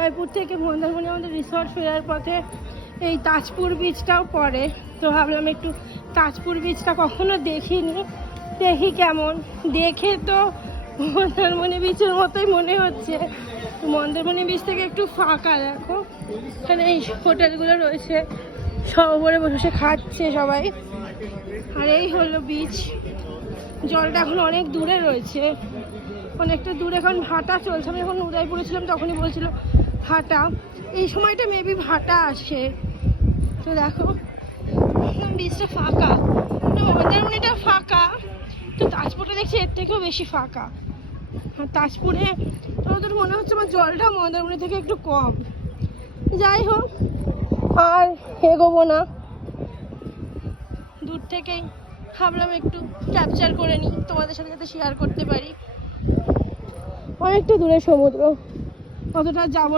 উদয়পুর থেকে মন্দারমণি আমাদের রিসর্ট ফেরার পথে এই তাজপুর বিচটাও পড়ে, তো ভাবলাম একটু তাজপুর বিচটা কখনো দেখিনি, দেখি কেমন। দেখে তো মন্দারমণি বিচের মতোই মনে হচ্ছে, মন্দারমণি বিচ থেকে একটু ফাঁকা। দেখো এখানে এই হোটেলগুলো রয়েছে, সব উপরে বসে খাচ্ছে সবাই। আর এই হলো বিচ। জলটা এখন অনেক দূরে রয়েছে, অনেকটা দূরে, এখন ভাটা চলছে। আমি যখন উদয়পুরে ছিলাম তখনই বলছিল ভাটা, এই সময়টা মেবি ভাটা আসে। তো দেখো বিচটা ফাঁকা, মন্দারমণিটা ফাঁকা, তো তাজপুরটা দেখছি এর থেকেও বেশি ফাঁকা। আর তাজপুরে তোদের মনে হচ্ছে আমার জলটা মন্দারমণি থেকে একটু কম। যাই হোক, আর এগোবো না, দূর থেকেই ভাবলাম একটু ক্যাপচার করে নিই, তোমাদের সাথে যাতে শেয়ার করতে পারি। অনেকটা দূরে সমুদ্র, অতটা যাবো